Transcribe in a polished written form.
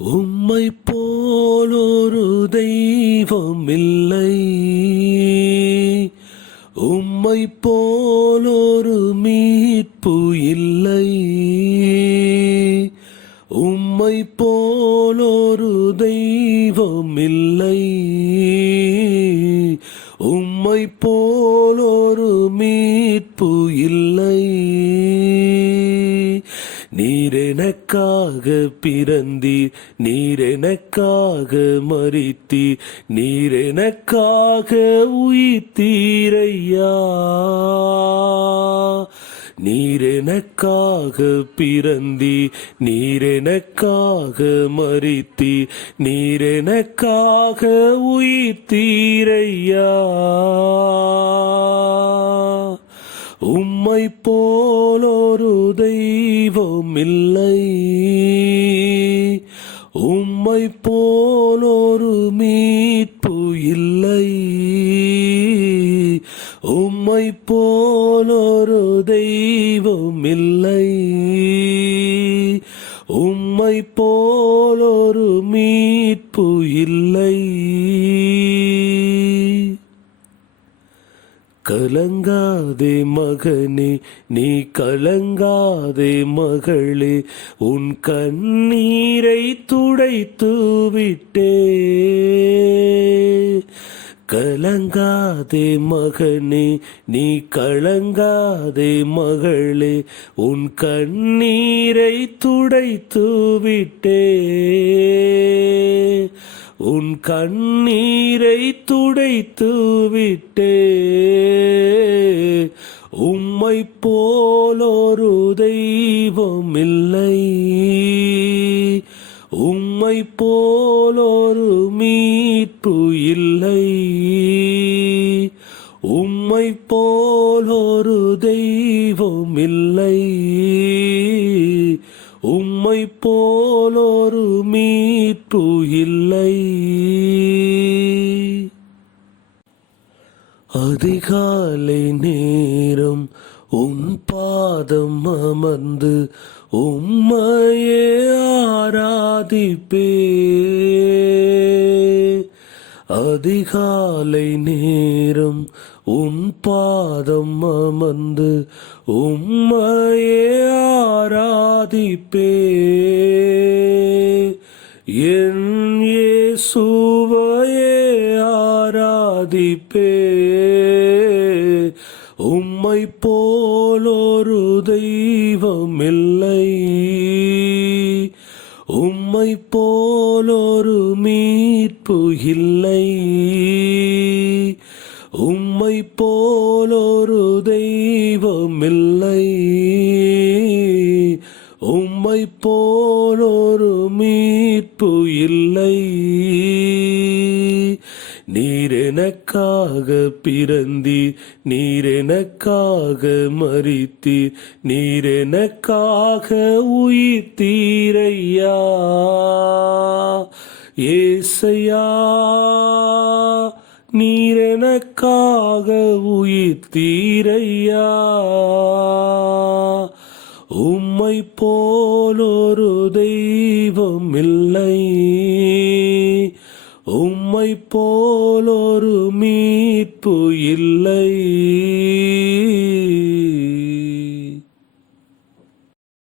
உம்மை போலொரு தெய்வம் இல்லை, உம்மை போலொரு மீட்பு இல்லை, உம்மை போலொரு தெய்வம் இல்லை, உம்மை போலொரு மீட்பு இல்லை. நீர் எனக்காக பிறந்தீர், நீர் எனக்காக மரித்தீர், நீர் எனக்காக உயிர்த்தீரையா. நீர் எனக்காக பிறந்தீர், நீர் எனக்காக மரித்தீர், நீர் எனக்காக உயிர்த்தீரையா. உம்மை போலொரு தெய்வம் இல்லை, உம்மை போலொரு மீட்பு இல்லை, உம்மை போலொரு தெய்வம் இல்லை, உம்மை போலொரு மீட்பு இல்லை. கலங்காதே மகனே, நீ கலங்காதே மகளே, உன் கண்ணீரை துடைத்து விட்டே. கலங்காதே மகனே, நீ கலங்காதே மகளே, உன் கண்ணீரை துடைத்து விட்டே. உன் கண்ணீரை துடைத்து விட்டே. உம்மை போலொரு தெய்வம் இல்லை, உம்மை போலொரு மீட்பு இல்லை, உம்மை போலொரு தெய்வம் இல்லை, உம்மை போலொரு மீட்பு இல்லை. அதிகாலை நேரம் உன் பாதம் அமர்ந்து உம்மையே ஆராதிப்பே. அதிகாலை நேரம் உன் பாதம் அமர்ந்து உம்மையே ஆராதிப்பே. என் இயேசுவையே ஆராதிப்பே. உம்மை போலொரு தெய்வம் இல்லை, உம்மை போலொரு மீட்பு இல்லை, உம்மை போலொரு தெய்வம் இல்லை, உம்மை போலொரு மீட்பு இல்லை. நீர் எனக்காக பிறந்தீர், நீர் எனக்காக மரித்தீர், நீர் எனக்காக உயிர்த்தீரையா. ஏசையா, நீர் எனக்காக உயிர்த்தீரையா. உம்மை போலொரு தெய்வம் இல்லை, உம்மை போலொரு மீட்பு இல்லை,